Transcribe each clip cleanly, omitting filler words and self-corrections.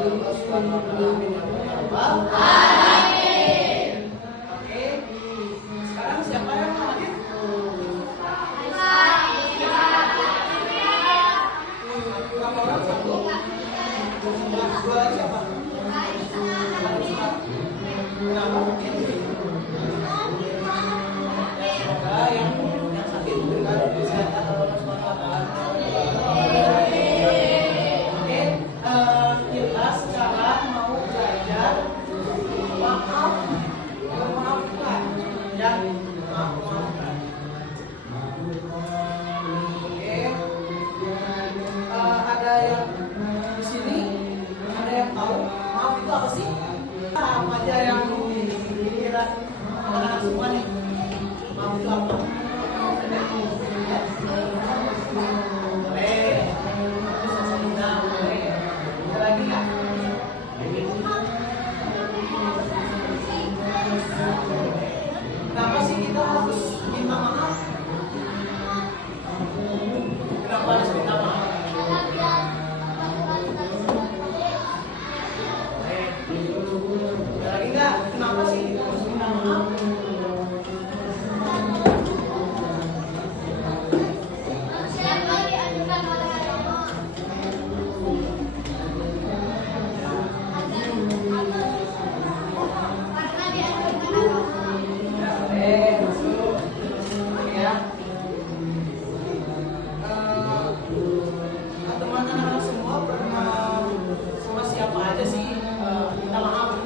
Allah Subhanahu wa taala. Amin ya rabbal alamin. Oke. Sekarang siapa yang hadir? Berapa orang? Satu. Dua siapa? Kenapa mungkin? Semoga yang sakit diberikan kesehatan Allah Subhanahu wa taala. Oke, kita sekarang mau belajar maaf memaafkan ya, maafkan. Oke, ada yang di sini, ada yang tahu maaf itu apa sih? Apa aja yang dikira anak semua nih? Maaf itu apa? Boleh. Bisa saya boleh. Ada lagi nggak? Kenapa sih kita harus minta maaf? Kenapa harus minta maaf? Ada lagi nggak? Kenapa sih kita harus minta maaf? Teman-teman semua pernah sama siapa aja sih minta maaf?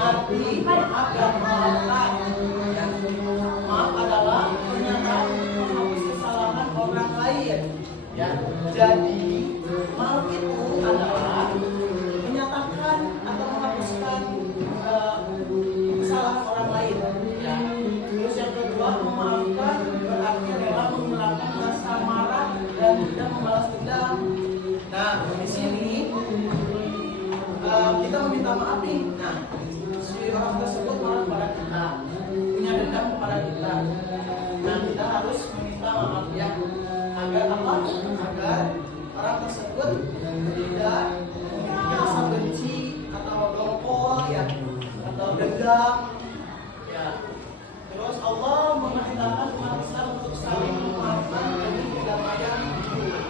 Arti maaf dan memaafkan. Maaf adalah pernyataan menghapus kesalahan orang lain. Ya, jadi maaf itu adalah menyatakan atau menghapuskan kesalahan orang lain. Ya. Terus yang kedua, memaafkan berarti adalah menghilangkan rasa marah dan tidak membalas dendam. Nah, di sini kita meminta maaf nih. Nah, si orang tersebut marah kepada kita, punya dendam kepada kita. Nah, kita harus meminta maaf ya, agar apa? Agar orang tersebut tidak memiliki rasa benci atau dongkol ya, atau dendam ya. Terus Allah memerintahkan umat Islam untuk saling memaafkan demi kedamaian hidup.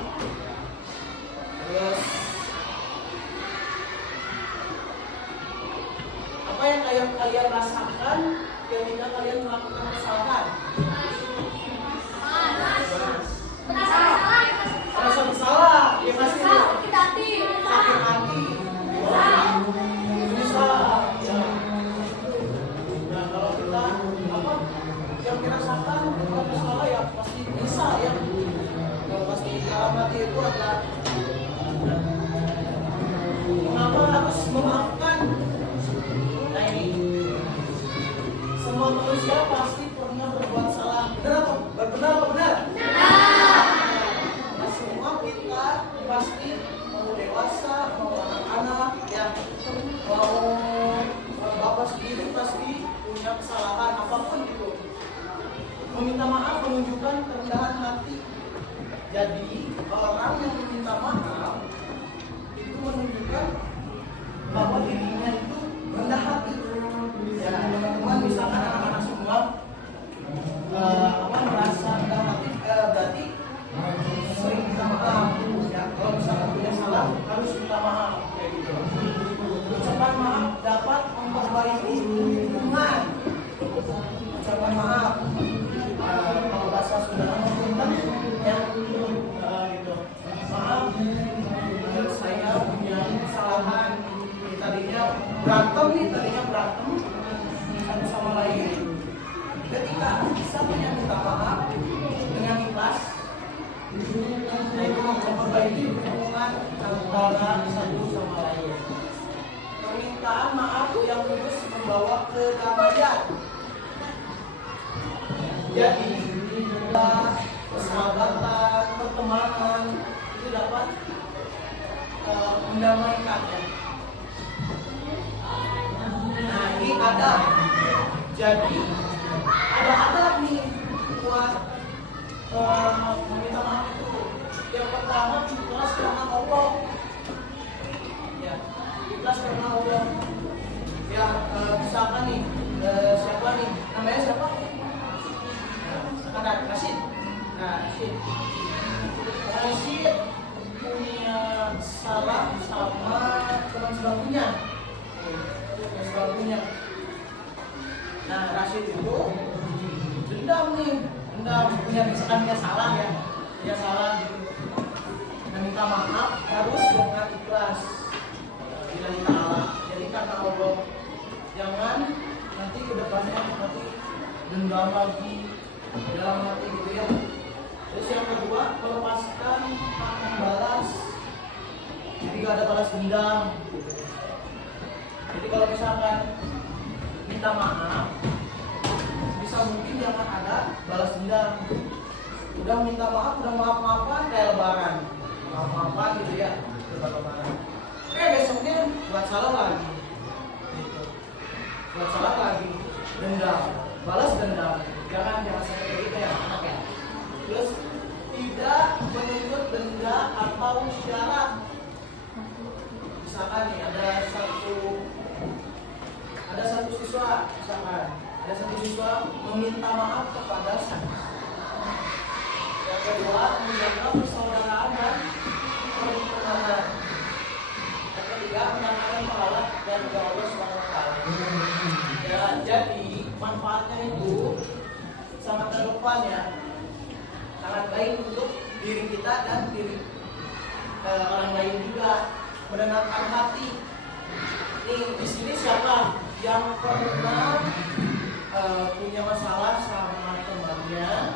Terus apa yang kalian rasakan ketika kalian melakukan kesalahan? Rasa bersalah, ya pasti sakit hati, bisa. Ya. Nah, kalau kita apa yang dirasakan kalau bersalah ya pasti bisa ya. Kalau pasti dalam hati itu ada. Mengapa harus memaafkan? Nah ini, semua manusia pasti pernah berbuat salah. Benar atau benar? Benar. Nah, semua kita pasti mau dewasa, mau anak-anak, yang mau bapak sendiri pasti punya kesalahan apapun itu. Meminta maaf menunjukkan kerendahan hati. Jadi orang yang meminta maaf itu menunjukkan bahwa dirinya itu rendah hati. Ya, teman-teman, misalkan anak-anak semua merasa rendah hati, berarti sering minta maaf. Ya, kalau misalkan punya salah harus minta maaf kayak gitu. Ucapan maaf dapat memperbaiki hubungan. Ucapan maaf, kalau bahasa Sunda ya, gitu. Maaf, saya punya kesalahan. Tadinya berantem satu sama lain. Ketika bisa punya minta maaf dengan ikhlas, itu memperbaiki hubungan antara satu sama lain. Permintaan maaf yang tulus membawa kedamaian. Jadi persahabatan, pertemanan itu dapat mendamaikan ya. Nah ini ada, jadi ada nih buat meminta maaf itu. Yang pertama ikhlas karena Allah, ya ikhlas karena Allah. Ya misalkan nih siapa nih namanya siapa? Nah, Rashid. Rashid punya salah sama teman sebangkunya. Nah, Rashid itu dendam punya misalkan dia salah ya, dia salah gitu. Dan minta maaf harus dengan ikhlas. Billahi ta'ala. Jadi karena Allah, jangan nanti kedepannya nanti dendam lagi dalam hati gitu ya. Terus yang kedua, melepaskan hak membalas. Jadi gak ada balas dendam. Jadi kalau misalkan minta maaf, bisa mungkin jangan ada balas dendam. Udah minta maaf, udah maaf-maafan kayak lebaran, maaf-maafan gitu ya, lebaran. Besoknya buat salah lagi, gitu. Buat salah lagi, dendam, balas dendam. Jangan seperti itu ya, anak ya. Terus tidak menuntut denda atau syarat. Misalkan nih ada satu siswa, misalkan ada satu siswa meminta maaf kepada saya. Yang kedua, menjaga persaudaraan dan pertemanan. Yang ketiga, mendapatkan pahala dan Allah Subhanahu wa taala. Ya, jadi manfaatnya itu sangat terdepannya, sangat baik untuk diri kita dan diri orang lain juga, menenangkan hati. Nih di sini siapa yang pernah punya masalah sama temannya,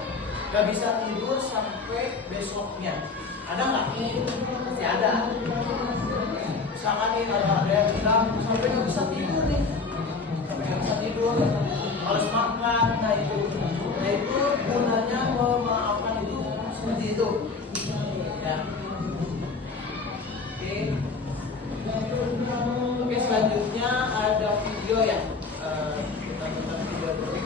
gak bisa tidur sampai besoknya? Ada nggak? Pasti ada. Misalkan nih ada yang bilang sampai gak bisa tidur nih, sampai gak bisa tidur, harus makan. Nah itu gunanya memaafkan itu seperti itu. Ya. Oke, selanjutnya ada video ya. Kita tonton video dulu.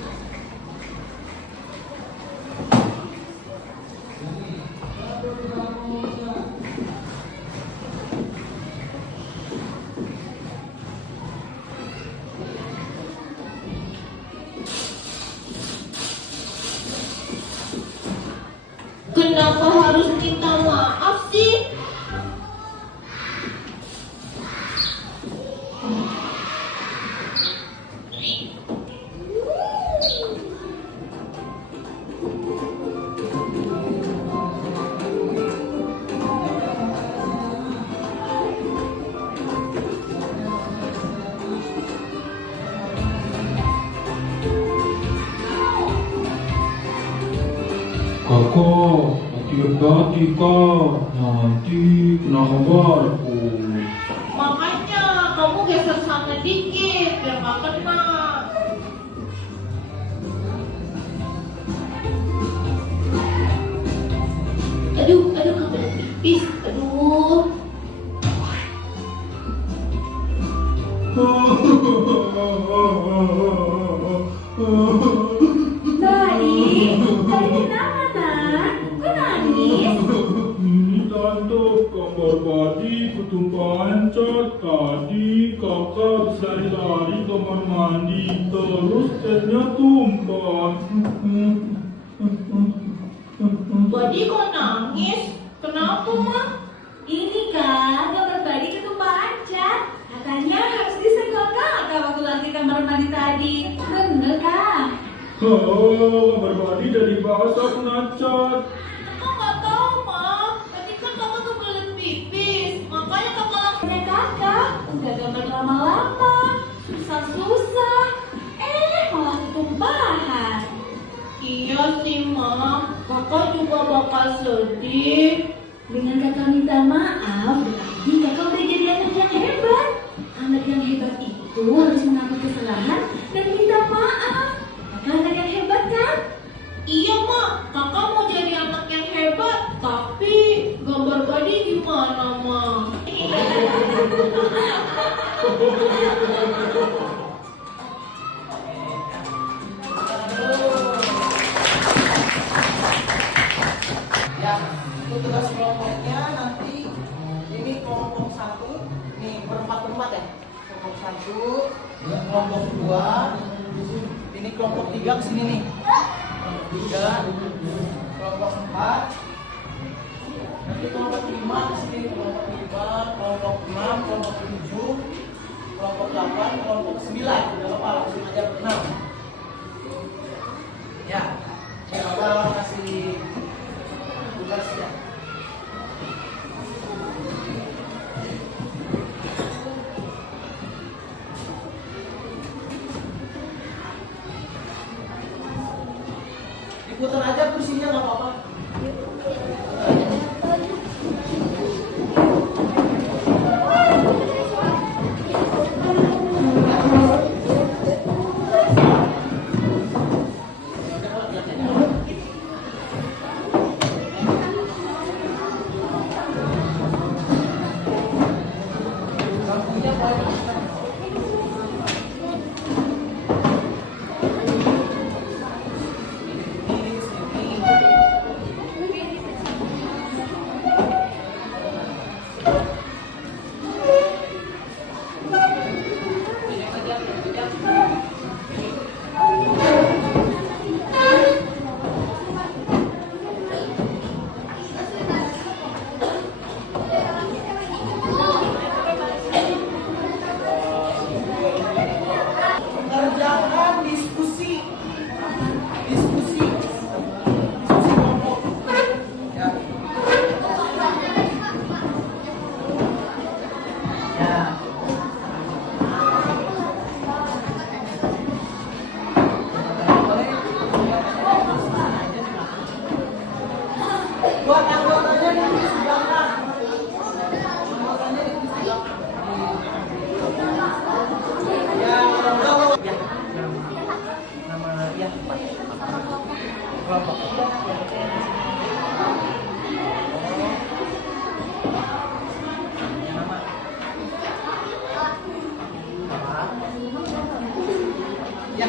Kenapa harus minta maaf sih? Kakak, hati-hati kak, nanti kena kabar aku. Makanya kamu geser sana dikit biar gak kena. Aduh, kebelet pipis. Aduh. Tadi kenapa nak? Kok nangis? Ini tante gambar padi ketumpahan cat. Tadi kakak habis lari-lari kamar mandi, terus catnya tumpah. Badi kok nangis? Kenapa mah? Ini kak, gambar tadi ketumpahan cat. Katanya harus disenggol kakak waktu lagi kamar mandi tadi. Bener kak? Oh, gambar padi jadi basah kena cat. Kakak gak tahu mah. Tadi kan kakak kebelet pipis, makanya kakak langsung. Punya kakak, udah gambar lama-lama, susah-susah. Malah ketumpahan. Iya sih mam, kakak juga bakal sedih. Dengan kakak minta maaf, berarti kakak udah jadi anak yang hebat. Anak yang hebat itu harus mengakui kesalahan dan minta maaf. Kakak anak yang hebat kan? 1, kelompok 2, ini kelompok 3 kesini nih. Kelompok 4, nanti kelompok 5 kesini, kelompok 5, kelompok 6, kelompok 7, kelompok 8, kelompok 9. Udah lupa langsung aja 6. Ya, bakal kasih tugas ya. Diputar aja kursinya nggak apa-apa. Kerjakan diskusi kelompok ya. Buat anggotanya di sebelah kanan. Anggotanya di sebelah kanan. Ya, nama ya kelompok. Nama. Ya.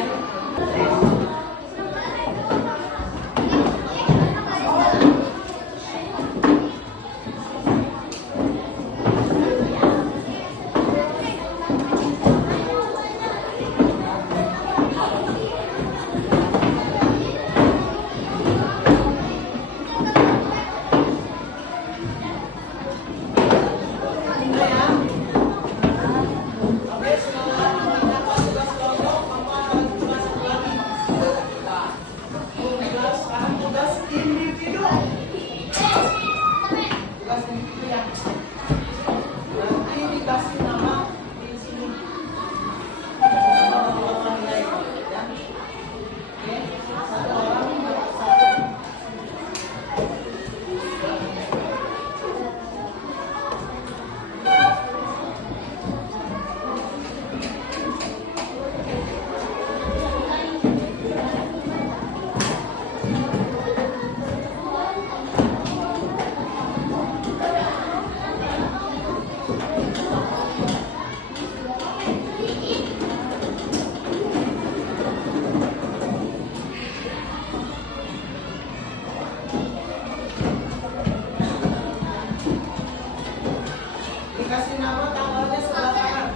Dikasih nama, tanggalnya sebelah kanan.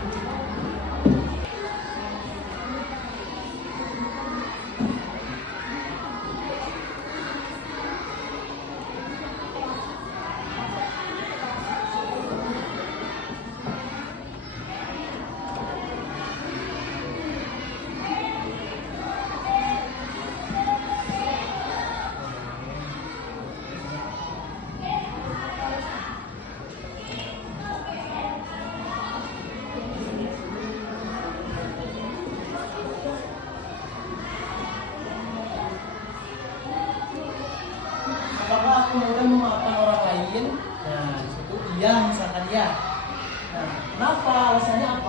Apakah aku mudah memaafkan orang lain? Nah, itu iya misalkan ya. Nah, kenapa? Alasannya apa?